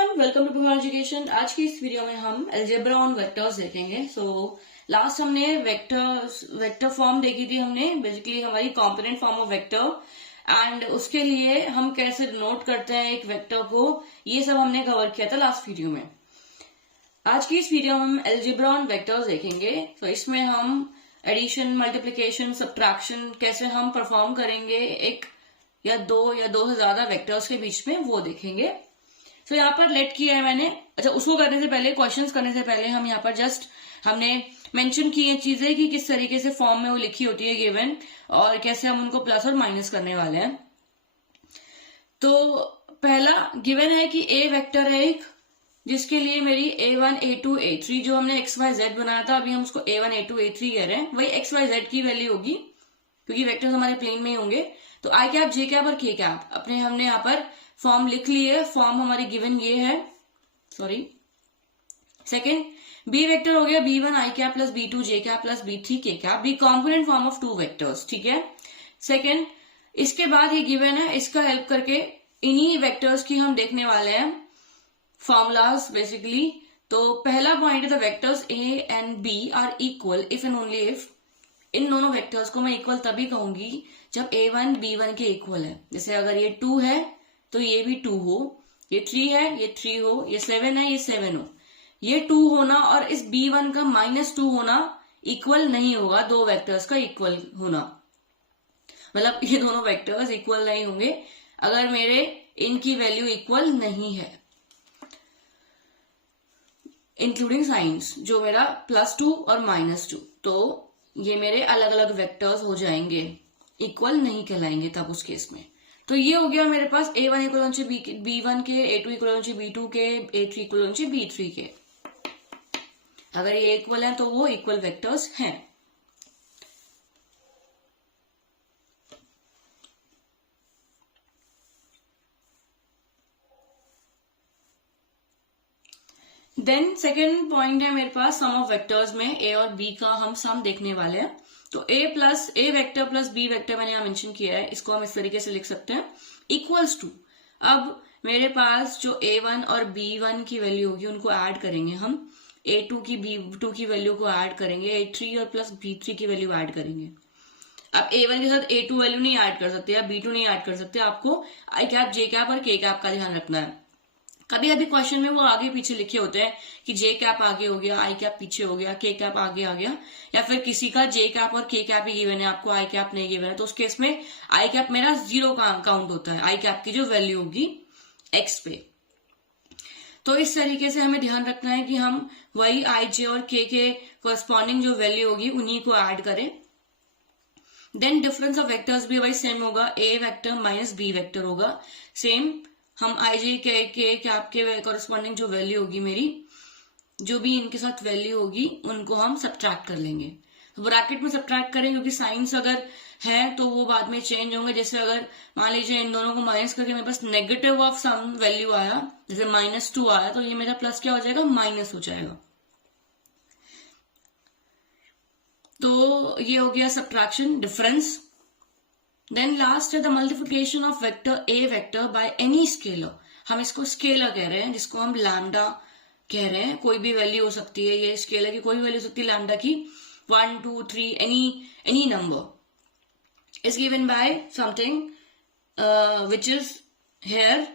Everyone, welcome to Pure Education. आज की इस वीडियो में हम अलजेब्रा ऑन वेक्टर्स देखेंगे। लास्ट हमने वेक्टर फॉर्म देखी थी। हमने बेसिकली हमारी component form of vector and उसके लिए हम कैसे डिनोट करते हैं एक वेक्टर को, ये सब हमने कवर किया था लास्ट वीडियो में। आज की इस वीडियो में हम अलजेब्रा ऑन वेक्टर्स देखेंगे। तो इसमें हम एडिशन, मल्टीप्लिकेशन, सब्ट्रैक्शन कैसे हम परफॉर्म करेंगे एक या दो से ज्यादा वेक्टर्स के बीच में, वो देखेंगे। तो यहाँ पर लेट किया है मैंने। अच्छा, उसको करने से पहले, क्वेश्चंस करने से पहले हम यहाँ पर जस्ट हमने मेंशन की है चीजें कि किस तरीके से फॉर्म में वो लिखी होती है गिवन, और कैसे हम उनको प्लस और माइनस करने वाले हैं। तो पहला गिवन है कि ए वेक्टर है एक, जिसके लिए मेरी a1, a2, a3 जो हमने xyz बनाया था, अभी हम उसको a1, a2, a3 कह रहे हैं, वही xyz की वैल्यू होगी क्योंकि वेक्टर्स हमारे प्लेन में ही होंगे। तो आई कैप, जे कैप और के कैप अपने हमने यहाँ पर फॉर्म लिख ली है। फॉर्म हमारी गिवन ये है, सॉरी। सेकंड, बी वेक्टर हो गया b1 i cap plus b2 j cap plus b3 k cap, b component form of two vectors, ठीक है। सेकंड, इसके बाद ये गिवन है, इसका हेल्प करके इन्हीं वेक्टर्स की हम देखने वाले हैं फॉर्मूलाज बेसिकली। तो पहला पॉइंट है the vectors a and b are equal if and only if. इन दोनों वेक्टर्स को मैं इक्वल तभी कहूंगी जब a1 b1 के इक्वल है। जैसे अगर ये 2 है तो ये भी 2 हो, ये 3 है, ये 3 हो, ये 7 है, ये 7 हो। ये 2 होना और इस b1 का -2 होना इक्वल नहीं होगा, दो वेक्टर्स का इक्वल होना। मतलब ये दोनों वेक्टर्स इक्वल नहीं होंगे अगर मेरे इनकी वैल्यू इक्वल नहीं है, इंक्लूडिंग साइंस, जो मेरा +2 और -2। तो ये मेरे अलग अलग वेक्टर्स हो जाएंगे, इक्वल नहीं कहलाएंगे तब उस केस में। तो ये हो गया मेरे पास a1 इक्वल b1 के, a2 इक्वल b2 के, a3 इक्वल b3 के। अगर ये इक्वल है तो वो इक्वल वेक्टर्स हैं। देन सेकेंड पॉइंट है मेरे पास सम ऑफ वेक्टर्स में a और b का हम सम देखने वाले हैं। तो a vector plus b vector मैंने यहाँ मेंशन किया है, इसको हम इस तरीके से लिख सकते हैं इक्वल्स टू। अब मेरे पास जो a1 और b1 की वैल्यू होगी उनको ऐड करेंगे हम, a2 की b2 की वैल्यू को ऐड करेंगे, a3 और प्लस b3 की वैल्यू ऐड करेंगे। अब a1 के साथ a2 वैल्यू नहीं ऐड कर सकते या b2 नहीं ऐड कर सकते, आपको आई कैप, जे कैप और के कैप का ध्यान रखना है। कभी कभी क्वेश्चन में वो आगे पीछे लिखे होते हैं कि जे कैप आगे हो गया, आई कैप पीछे हो गया, के कैप आगे आ गया, या फिर किसी का जे कैप और के कैप ही गिवन है, आपको आई कैप नहीं गिवन है, तो उस केस में आई कैप मेरा 0 का काउंट होता है, आई कैप की जो वैल्यू होगी एक्स पे। तो इस तरीके से हमें ध्यान रखना है कि हम वही आई, जे और के कॉरस्पॉन्डिंग जो वैल्यू होगी उन्हीं को ऐड करें। देन डिफरेंस ऑफ वेक्टर्स भी वही सेम होगा, ए वेक्टर माइनस बी वेक्टर होगा सेम। हम आई, जे, के कैप के कॉरस्पॉन्डिंग जो वैल्यू होगी मेरी, जो भी इनके साथ वैल्यू होगी उनको हम सब्ट्रैक्ट कर लेंगे। तो ब्रैकेट में सब्ट्रैक्ट करें क्योंकि साइंस अगर है तो वो बाद में चेंज होंगे। जैसे अगर मान लीजिए इन दोनों को माइनस करके मेरे पास नेगेटिव ऑफ सम वैल्यू आया, जैसे -2 आया, तो ये मेरा प्लस क्या हो जाएगा, माइनस हो जाएगा। तो ये हो गया सब्ट्रैक्शन, डिफरेंस। देन लास्ट है the multiplication of vector A vector by any scalar. हम इसको स्केलर कह रहे हैं, जिसको हम लैम्डा कह रहे हैं। कोई भी वैल्यू हो सकती है, ये स्केलर की कोई भी वैल्यू हो सकती है लैम्डा की, 1, 2, 3, any number is given by something which is here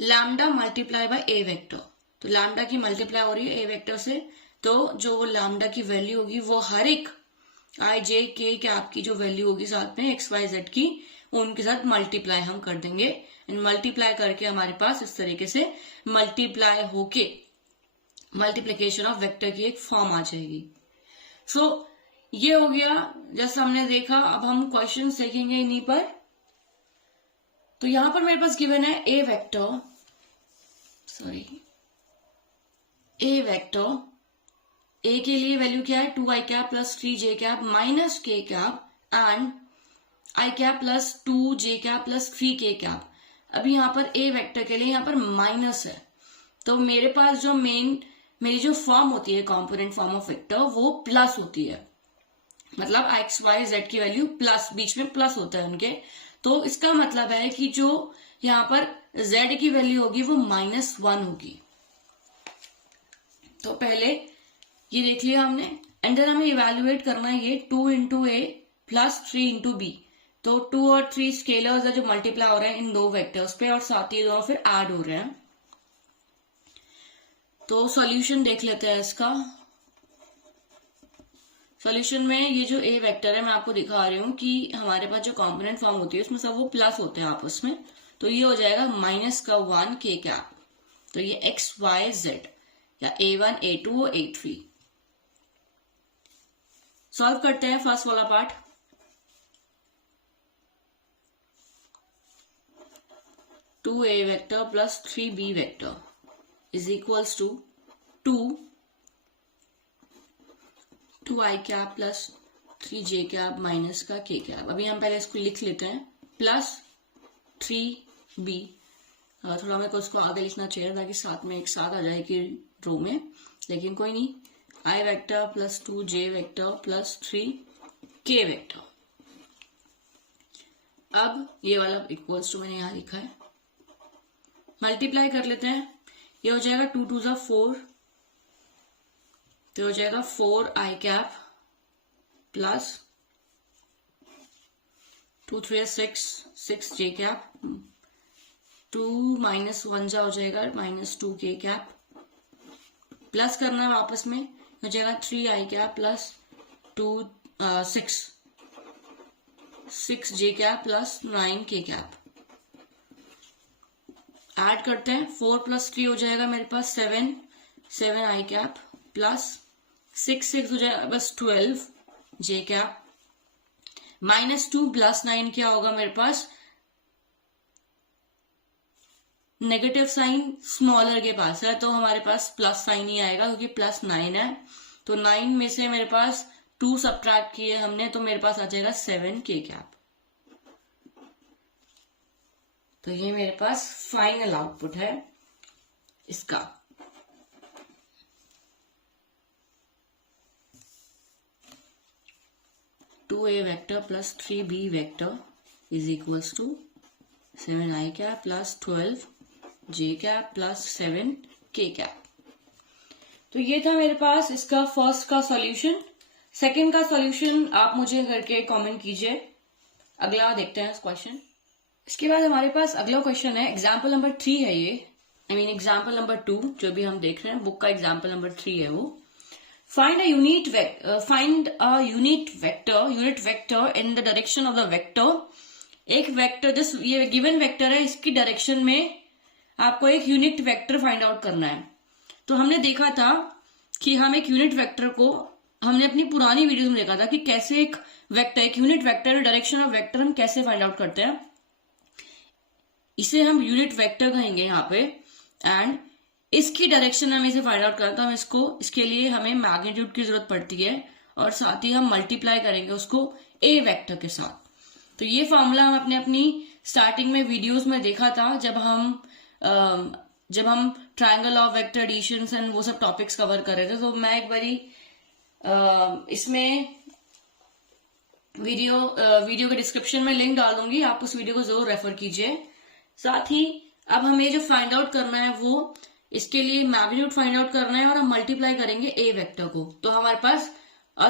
lambda multiply by A vector. तो लैम्डा की मल्टीप्लाई हो रही है ए वेक्टर से, तो जो लैम्डा की वैल्यू होगी वो हर एक आई, जे, के कैप की जो वैल्यू होगी साथ में XYZ की, उनके साथ मल्टीप्लाई हम कर देंगे। एंड मल्टीप्लाई करके हमारे पास इस तरीके से मल्टीप्लाई होके मल्टीप्लिकेशन ऑफ वेक्टर की एक फॉर्म आ जाएगी। सो ये हो गया जैसा हमने देखा। अब हम क्वेश्चन देखेंगे इन्हीं पर। तो यहां पर मेरे पास गिवन है ए वेक्टर, ए वेक्टर, ए के लिए वैल्यू क्या है, 2 i cap plus 3 J cap minus के cap and I cap plus 2 J cap plus 3 के कैप। अभी यहाँ पर ए वेक्टर के लिए यहाँ पर माइनस है, तो मेरे पास जो मेरी जो फॉर्म होती है कॉम्पोनेंट फॉर्म ऑफ वेक्टर, वो प्लस होती है। मतलब एक्स, वाई, जेड की वैल्यू प्लस, बीच में प्लस होता है उनके। तो इसका मतलब है कि जो यहाँ पर जेड की वैल्यू होगी वो -1 होगी। तो पहले ये देख लिया हमने, एंड देन हमें इवेल्युएट करना है ये 2 इंटू ए प्लस 3 इंटू बी। तो 2 और 3 स्केलर्स है जो मल्टीप्लाई हो रहे हैं इन दो वेक्टर्स पे, और साथ ही दोनों फिर ऐड हो रहे हैं। तो सॉल्यूशन देख लेते हैं इसका। सॉल्यूशन में ये जो ए वेक्टर है मैं आपको दिखा रही हूँ कि हमारे पास जो कॉम्पोनेंट फॉर्म होती है उसमें सब वो प्लस होते हैं आपस में। तो ये हो जाएगा माइनस का 1 के कैप। तो ये एक्स वाई जेड या A1 A2 और A3। सॉल्व करते हैं फर्स्ट वाला part. Two a vector plus 3b vector is equals to 2 i cap plus 3j cap minus का k कैप। अभी हम पहले इसको लिख लेते हैं, प्लस 3b। थोड़ा मेरे को उसको आगे लिखना चाहिए ताकि साथ में एक साथ आ जाए कि रो में, लेकिन कोई नहीं। I vector plus 2j vector plus 3k vector. अब ये वाला इक्वल्स टू मैंने यहां लिखा है, मल्टीप्लाई कर लेते हैं। ये हो जाएगा 2 2 4, तो हो जाएगा 4 I cap plus 2 3 6 j cap. 2 minus 1 जा हो जाएगा माइनस 2 k कैप, प्लस करना है वापस में, हो जाएगा 3 I cap plus 6 j cap plus 9 k cap. Add करते हैं, 4 प्लस 3 हो जाएगा मेरे पास 7 आई कैप प्लस 6 हो जाएगा बस 12 j कैप, माइनस 2 प्लस 9 क्या होगा मेरे पास, नेगेटिव साइन स्मॉलर के पास है तो हमारे पास प्लस साइन ही आएगा क्योंकि प्लस 9 है। तो 9 में से मेरे पास 2 सब्ट्रैक्ट किए हमने तो मेरे पास आ जाएगा 7 k कैप। तो ये मेरे पास फाइनल आउटपुट है इसका। Two a vector plus 3b vector is equals to 7 i cap plus 12 j cap plus 7 k cap. तो ये था मेरे पास इसका फर्स्ट का सॉल्यूशन। सेकंड का सॉल्यूशन आप मुझे करके कमेंट कीजिए। अगला देखते हैं क्वेश्चन। इसके बाद हमारे पास अगला क्वेश्चन है, एग्जाम्पल नंबर 3 है ये, एग्जाम्पल नंबर 2 जो भी हम देख रहे हैं, बुक का एग्जाम्पल नंबर 3 है वो। Find a unit vector in the direction of the vector. एक वेक्टर जस्ट ये गिवन वेक्टर है, इसकी डायरेक्शन में आपको एक यूनिट वेक्टर फाइंड आउट करना है। तो हमने देखा था कि हम एक यूनिट वेक्टर को, हमने अपनी पुरानी वीडियो में देखा था कि कैसे एक unit vector direction of vector हम कैसे फाइंड आउट करते हैं। इसे हम यूनिट वेक्टर कहेंगे यहाँ पे, एंड इसकी डायरेक्शन हमें इसे फाइंड आउट करना, तो हम इसके लिए हमें मैग्नीट्यूड की जरूरत पड़ती है और साथ ही हम मल्टीप्लाई करेंगे उसको ए वेक्टर के साथ। तो ये फॉर्मूला हम अपनी स्टार्टिंग में वीडियोस में देखा था जब हम triangle of vector additions and वो सब टॉपिक्स कवर कर रहे थे। तो मैं एक बारी इसमें वीडियो के डिस्क्रिप्शन में लिंक डाल दूंगी, आप उस वीडियो को जरूर रेफर कीजिए। साथ ही अब हमें जो फाइंड आउट करना है वो, इसके लिए मैग्नीट्यूड फाइंड आउट करना है और हम मल्टीप्लाई करेंगे ए वेक्टर को, तो हमारे पास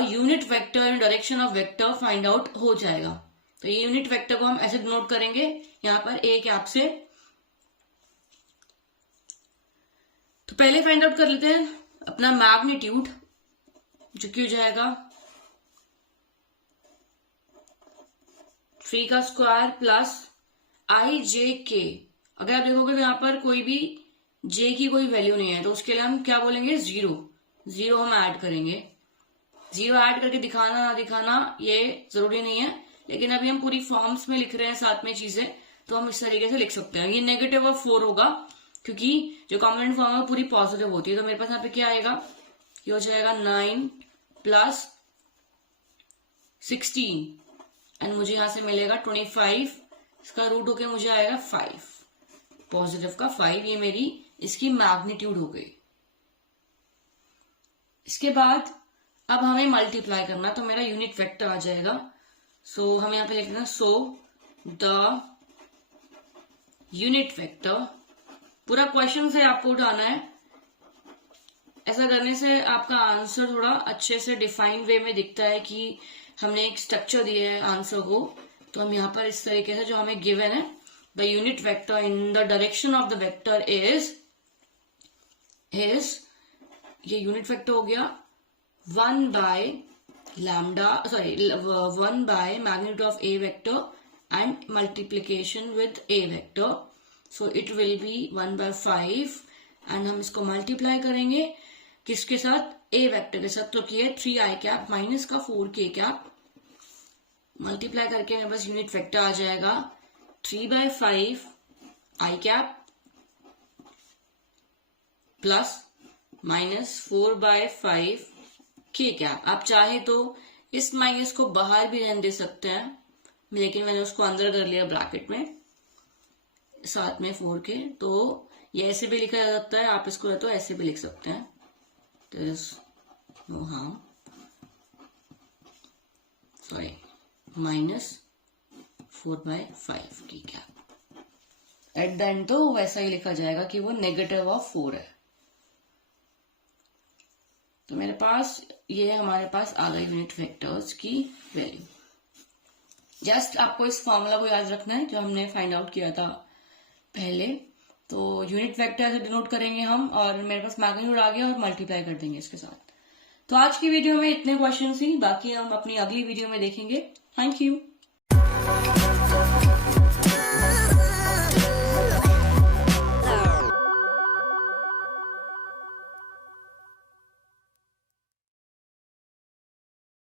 unit vector in direction of vector find out हो जाएगा। तो ये यूनिट वेक्टर को हम ऐसे डिनोट करेंगे यहाँ पर ए कैप से। तो पहले फाइंड आउट कर लेते हैं अपना मैग्नीट्यूड, जो कि हो जाएगा 3 का स्क्वायर प्लस आई जे के। अगर आप देखोगे तो यहाँ पर कोई भी जे की कोई वैल्यू नहीं है, तो उसके लिए हम क्या बोलेंगे, जीरो हम ऐड करेंगे। जीरो ऐड करके दिखाना ना दिखाना ये जरूरी नहीं है, लेकिन अभी हम पूरी फॉर्म्स में लिख रहे हैं साथ में चीजें, तो हम इस तरीके से लिख सकते हैं। ये नेगेटिव ऑफ 4 होगा क्योंकि जो कॉम्पोनेंट फॉर्म है पूरी पॉजिटिव होती है। तो मेरे पास यहाँ पे क्या आएगा, ये हो जाएगा 9 प्लस 16 एंड मुझे यहां से मिलेगा 25, इसका रूट होके मुझे आएगा 5, पॉजिटिव का 5। ये मेरी इसकी मैग्नीट्यूड हो गई। इसके बाद अब हमें मल्टीप्लाई करना, तो मेरा यूनिट वेक्टर आ जाएगा। सो हम यहाँ पे लिख देते हैं, सो द यूनिट वेक्टर, पूरा क्वेश्चन से आपको उठाना है, ऐसा करने से आपका आंसर थोड़ा अच्छे से डिफाइंड वे में दिखता है कि हमने एक स्ट्रक्चर दिया है आंसर को। तो हम यहाँ पर इस तरीके से जो हमें गिवन है, the unit vector in the direction of the vector is ये यूनिट वेक्टर हो गया 1 by magnitude of a vector and multiplication with a vector. So it will be 1 by 5 and हम इसको मल्टीप्लाई करेंगे किसके साथ, a वेक्टर के साथ। तो ये 3i कैप माइनस का 4k कैप मल्टीप्लाई करके मेरे पास यूनिट वेक्टर आ जाएगा 3 by 5 i cap plus minus 4 by 5 k cap. आप चाहे तो इस माइनस को बाहर भी रहने दे सकते हैं, लेकिन मैंने उसको अंदर कर लिया ब्रैकेट में साथ में 4k। तो ये ऐसे भी लिखा जा सकता है, आप इसको तो ऐसे भी लिख सकते हैं, there is no harm. Sorry, minus 4 by 5 k cap. At the end तो वैसा ही लिखा जाएगा कि वो नेगेटिव ऑफ 4 है। तो मेरे पास ये हमारे पास आ गई यूनिट वेक्टर्स की वैल्यू। जस्ट आपको इस फॉर्मूला को याद रखना है जो हमने फाइंड आउट किया था पहले। तो यूनिट वेक्टर ऐसे डिनोट करेंगे हम, और मेरे पास मैग्नीट्यूड आ गया और मल्टीप्लाई कर देंगे इसके साथ। तो आज की वीडियो में इतने क्वेश्चन ही, बाकी हम अपनी अगली वीडियो में देखेंगे। Thank you.